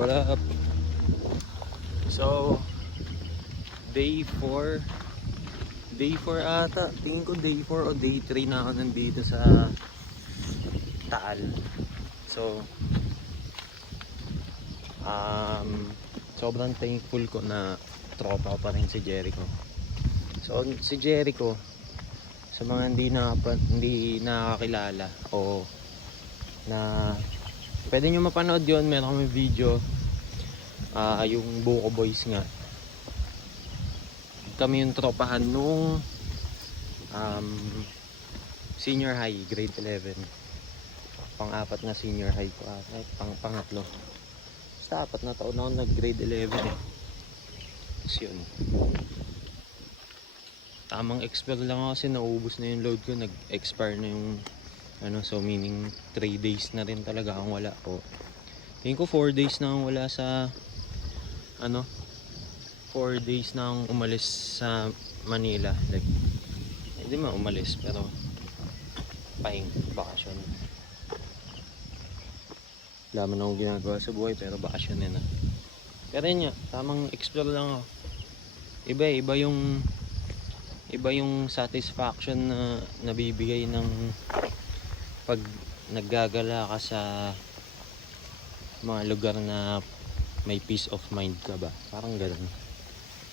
what up? So, day 4. Day 4 ata. Tingin ko day 4 o day 3 na ako nandito sa Taal. So, sobrang thankful ko na tropa ko pa rin si Jericho. So, si Jericho, sa mga hindi nakakilala o na pwede nyo mapanood yon, meron kami video, yung Buko Boys nga. Kami yung tropahan nung senior high, grade 11. Pang-apat na senior high ko, pangatlo. Basta 4 na taon na ako nag grade 11 eh. Tapos yun, tamang expire lang ako kasi naubos na yung load ko, nag-expire na yung so meaning 3 days na rin talaga akong wala. O tingin ko 4 days na akong wala sa 4 days na akong umalis sa Manila. Like, hindi man umalis pero bakasyon. Wala man akong ginagawa sa buhay pero bakasyon na. Pero yun nga, tamang explore lang ako. Iba yung satisfaction na nabibigay ng pag naggagala ka sa mga lugar na may peace of mind ka ba, parang gano'n.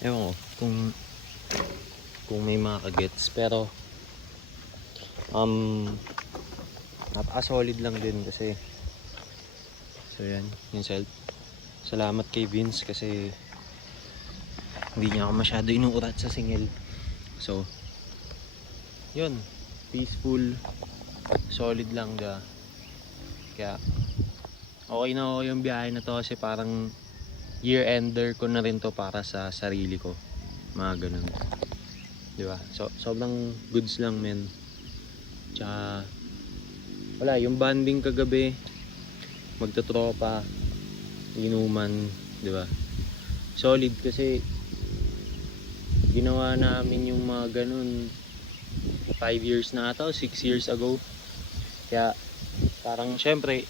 Ewan ko kung may mga kagets, pero napaka solid lang din kasi. So yan, yung salamat kay Vince kasi hindi niya ako masyado inuurat sa singil. So yun, peaceful, solid lang ga. Kaya okay na ako yung biyahe na to kasi parang year ender ko na rin to para sa sarili ko, mga ganun, di ba? So sobrang goods lang men. Tsaka wala, yung banding kagabi, magtatropa, inuman, di ba? Solid kasi ginawa namin yung mga ganun 5 years na ata o 6 years ago. Kaya parang syempre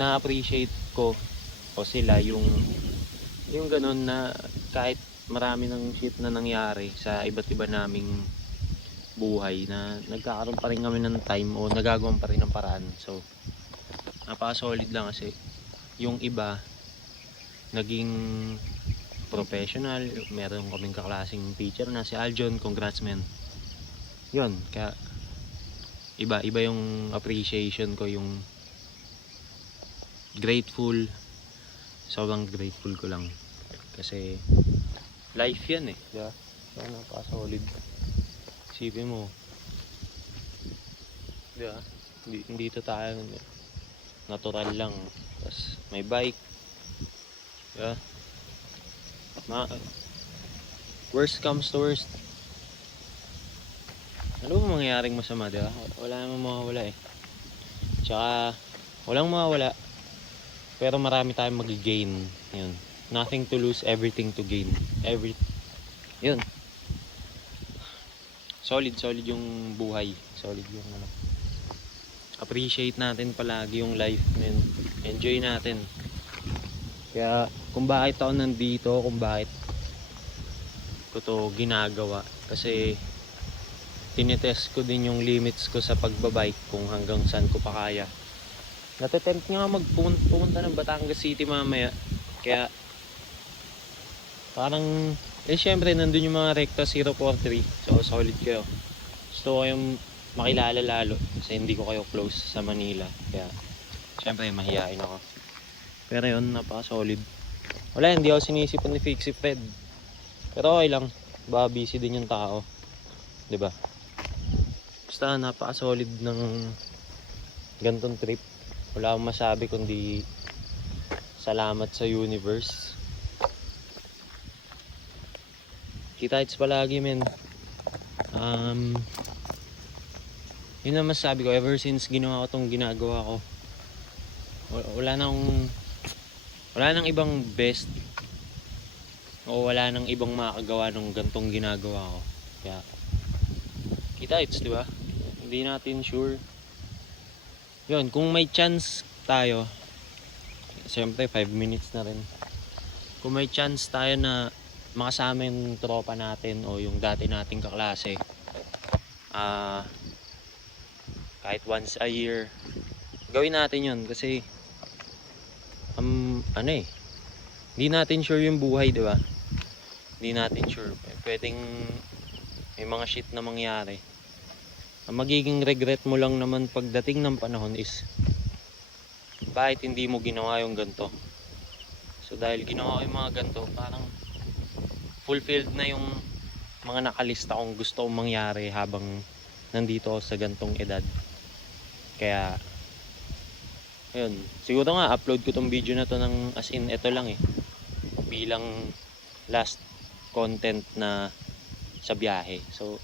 na-appreciate ko o sila yung ganun na kahit marami ng shit na nangyari sa iba't iba naming buhay, na nagkakaroon pa rin kami ng time o nagagawan pa rin ng paraan. So napaka-solid lang kasi yung iba naging professional. Meron kaming kaklaseng teacher na si Aljon, congrats man. Yun, kaya iba yung appreciation ko, yung grateful. Sobrang grateful ko lang kasi life yan eh, diba? So napaka-solid. Isipin mo, diba? Dito tayo natural lang, tapos may bike, diba? Worst comes to worst, ano ba mangyayaring masama, diba? Wala namang mawawala eh. Tsaka walang mawawala, pero marami tayong mag-gain. Yun, nothing to lose, everything to gain. Yun, solid yung buhay, solid yung appreciate natin palagi yung life men, enjoy natin. Kaya kung bakit ako nandito, kung bakit ko to ginagawa, kasi tinitest ko din yung limits ko sa pagbabike, kung hanggang saan ko pa kaya. Natatempt nga pumunta ng Batangas City mamaya, kaya parang syempre nandun yung mga Recta 043. So solid kayo, gusto ko kayong makilala lalo kasi hindi ko kayo close sa Manila, kaya syempre mahihain ako. Pero yun, napaka solid. Wala, hindi ako sinisipon ni Fixie Fred, pero okay lang, baka busy din yung tao, diba? Basta napaka solid ng gantong trip. Wala akong masabi kundi salamat sa universe. Kita-kits palagi men. Yun ang masasabi ko, ever since ginawa ko tong ginagawa ko, wala nang ibang best o wala nang ibang makakagawa ng gantong ginagawa ko. Kaya kita-kits, di ba? Hindi natin sure. Yun, kung may chance tayo, Siyempre 5 minutes na rin. Kung may chance tayo na makasama yung tropa natin o yung dati nating kaklase, kahit once a year, gawin natin yun kasi ano eh, hindi natin sure yung buhay, di ba? Hindi natin sure. Pwedeng may mga shit na mangyari. Ang magiging regret mo lang naman pagdating ng panahon is bakit hindi mo ginawa yung ganito. So dahil ginawa ko yung mga ganito, parang fulfilled na yung mga nakalista kong gusto kong mangyari habang nandito ako sa gantong edad. Kaya ayun, siguro nga upload ko tong video na to ng as in ito lang eh, bilang last content na sa biyahe. So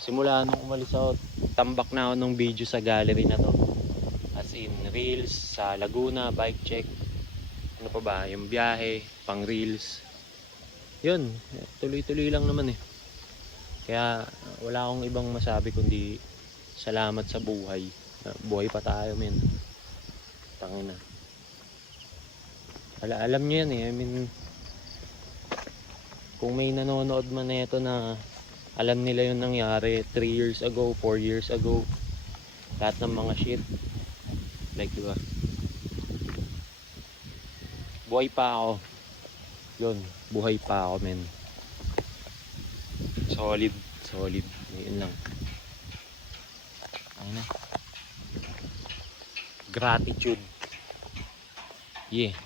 simula nung umalis ako, tambak na ako ng video sa gallery na to, as in reels sa Laguna, bike check, ano pa ba, yung biyahe, pang reels. Yun, tuloy-tuloy lang naman eh. Kaya wala akong ibang masabi kundi salamat sa buhay. Buhay pa tayo, men. Tangina. Alam nyo yan eh. I mean, kung may nanonood man na ito na alam nila yung nangyari 3 years ago, 4 years ago, lahat ng mga shit, like diba, buhay pa ako. Yun, buhay pa ako, men. Solid, solid. Yun lang. Ayun na. Gratitude. Yeah.